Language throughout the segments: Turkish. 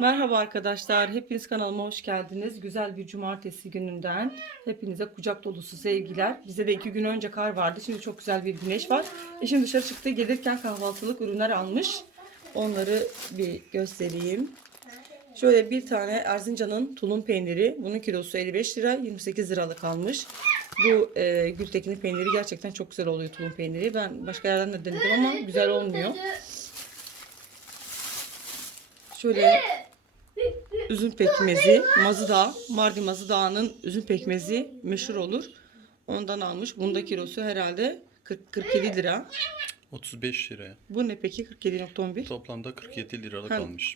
Merhaba arkadaşlar. Hepiniz kanalıma hoş geldiniz. Güzel bir cumartesi gününden hepinize kucak dolusu sevgiler. Bize de iki gün önce kar vardı. Şimdi çok güzel bir güneş var. Eşim dışarı çıktı. Gelirken kahvaltılık ürünler almış. Onları bir göstereyim. Şöyle bir tane Erzincan'ın tulum peyniri. Bunun kilosu 55 lira. 28 liralık almış. Bu e, Gültekin'in peyniri gerçekten çok güzel oluyor tulum peyniri. Ben başka yerden de denedim ama güzel olmuyor. Şöyle üzüm pekmezi, Mazıdağ, Mardin Mazıdağ'ın üzüm pekmezi meşhur olur. Ondan almış. Bunda kilosu herhalde 40 47 lira. 35 liraya. Bu ne peki? 47.11. Toplamda 47 liralık Ha. almış.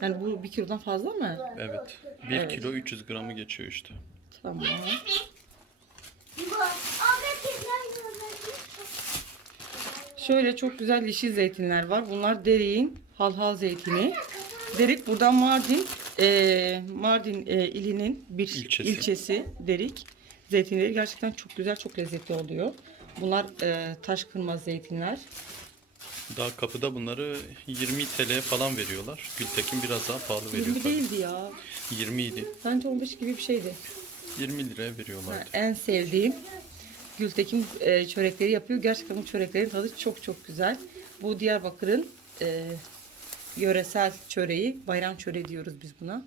Yani bu bir kilodan fazla mı? Evet. 1 Evet. kilo 300 gramı geçiyor işte. Tamam. Şöyle çok güzel yeşil zeytinler var. Bunlar Derik'in halhal zeytini. Derik buradan Mardin, e, Mardin e, ilinin bir İlçesi. ilçesi Derik. Zeytinleri gerçekten çok güzel, çok lezzetli oluyor. Bunlar e, taş kırmaz zeytinler. Daha kapıda bunları 20 TL falan veriyorlar. Gültekin biraz daha pahalı veriyor 20 tabii. değildi ya. 20 idi. Bence 15 gibi bir şeydi. 20 liraya Ha, veriyorlardı. en sevdiğim Gültekin e, çörekleri yapıyor. Gerçekten bu çöreklerin tadı çok çok güzel. Bu Diyarbakır'ın e, yöresel çöreği, bayram çöreği diyoruz biz buna.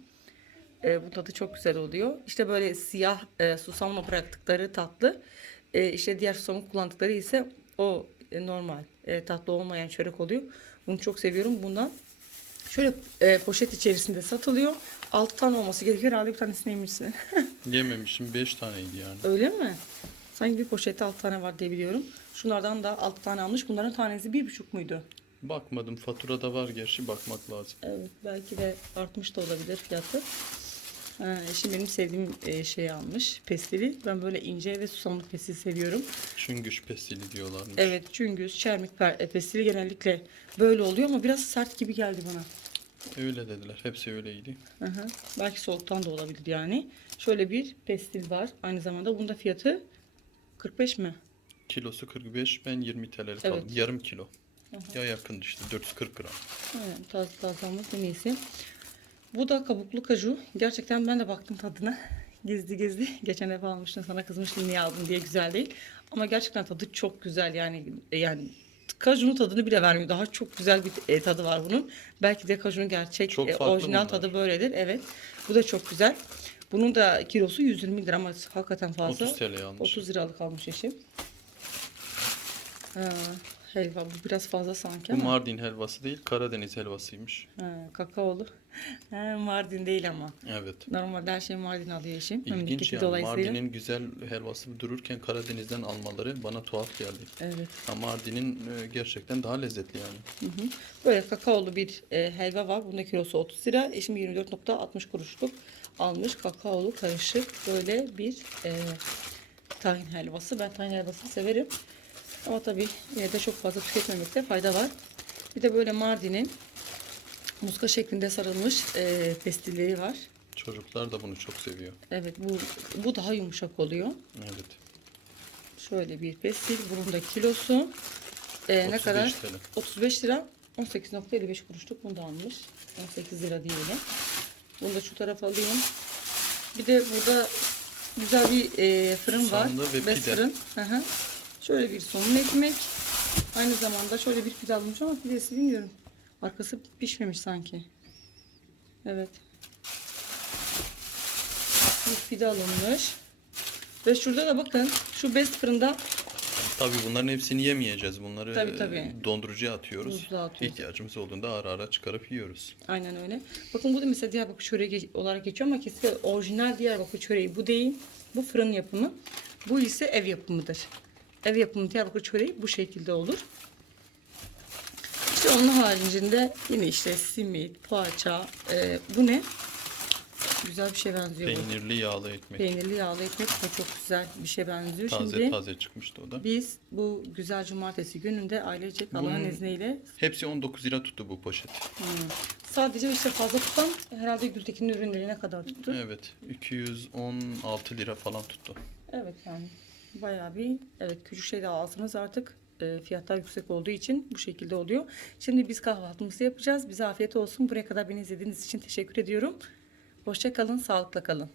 E, bu tadı çok güzel oluyor. İşte böyle siyah e, susamla bıraktıkları tatlı. E, işte diğer susamı kullandıkları ise o e, normal e, tatlı olmayan çörek oluyor. Bunu çok seviyorum. Bundan şöyle e, poşet içerisinde satılıyor. 6 tane olması gerekiyor. Herhalde bir tanesini yemişsin. Yememişim 5 taneydi yani. Öyle mi? Sanki bir poşette 6 tane var diye biliyorum. Şunlardan da 6 tane almış. Bunların tanesi 1,5 muydu? Bakmadım faturada var gerçi bakmak lazım. Evet belki de artmış da olabilir fiyatı. Ha, şimdi benim sevdiğim e, şeyi almış. Pestili. Ben böyle ince ve susamlı pestil seviyorum. Çüngüş pestili diyorlarmış. Evet çüngüz, çermik per- e, pestili genellikle böyle oluyor ama biraz sert gibi geldi bana. Öyle dediler. Hepsi öyleydi. Hı hı. Belki soğuktan da olabilir yani. Şöyle bir pestil var. Aynı zamanda bunda fiyatı 45 mi? Kilosu 45 ben 20 TL'lik Evet. aldım. Yarım kilo. Ya yakın işte 440 gram. Aynen taze taze almak en iyisi. Bu da kabuklu kaju. Gerçekten ben de baktım tadına. Gizli gizli. Geçen defa almıştım sana kızmıştım niye aldın diye güzel değil. Ama gerçekten tadı çok güzel yani yani kajunun tadını bile vermiyor. Daha çok güzel bir e, tadı var bunun. Belki de kajunun gerçek Çok e, orijinal bunlar. tadı böyledir. Evet. Bu da çok güzel. Bunun da kilosu 120 lira ama hakikaten fazla. 30 TL almış. 30 liralık almış eşim. Ha, helva bu biraz fazla sanki Bu ama. Mardin helvası değil Karadeniz helvasıymış. Ha, kakaolu. Ha, Mardin değil ama. Evet. Normalde her şey Mardin alıyor eşim. İlginç Memleketi yani dolayısıyla. Mardin'in güzel helvası dururken Karadeniz'den almaları bana tuhaf geldi. Evet. Ha, Mardin'in e, gerçekten daha lezzetli yani. Hı hı. Böyle kakaolu bir e, helva var. Bunda kilosu 30 lira. Eşim 24.60 kuruşluk almış. Kakaolu karışık böyle bir e, tahin helvası. Ben tahin helvasını severim. Ama tabii yine de çok fazla tüketmemekte fayda var. Bir de böyle Mardin'in muska şeklinde sarılmış e, pestilleri var. Çocuklar da bunu çok seviyor. Evet bu bu daha yumuşak oluyor. Evet. Şöyle bir pestil. Bunun da kilosu e, ne 35 kadar? TL. 35 lira. 18.55 kuruşluk bunu da almış. 18 lira diyelim. Bunu da şu tarafa alayım. Bir de burada güzel bir e, fırın var. Susamlı ve Bez pide. fırın. Hı hı. Şöyle bir somun ekmek. Aynı zamanda şöyle bir pide almış ama pidesi bilmiyorum. Arkası pişmemiş sanki. Evet. Bir pide alınmış. Ve şurada da bakın şu bez fırında Tabii bunların hepsini yemeyeceğiz. Bunları Tabii, tabii. e, dondurucuya atıyoruz. Buzluğa atıyoruz. İhtiyacımız olduğunda ara ara çıkarıp yiyoruz. Aynen öyle. Bakın bu da mesela Diyarbakır çöreği olarak geçiyor ama kesinlikle orijinal Diyarbakır çöreği bu değil. Bu fırın yapımı. Bu ise ev yapımıdır. Ev yapımı Diyarbakır çöreği bu şekilde olur. İşte onun haricinde yine işte simit, poğaça. e, bu ne? Güzel bir şey benziyor bu. Peynirli yağlı ekmek. Peynirli yağlı ekmek de çok güzel bir şey benziyor. Taze Şimdi taze çıkmıştı o da. biz bu güzel cumartesi gününde ailecek Allah'ın izniyle Hepsi 19 lira tuttu bu poşet. sadece işte fazla tutan herhalde Gültekin ürünleri ne kadar tuttu? Evet. 216 lira falan tuttu. Evet yani. Bayağı bir evet küçük şey de alsanız artık e, fiyatlar yüksek olduğu için bu şekilde oluyor. Şimdi biz kahvaltımızı yapacağız. Bize afiyet olsun. Buraya kadar beni izlediğiniz için teşekkür ediyorum. Hoşça kalın, sağlıkla kalın.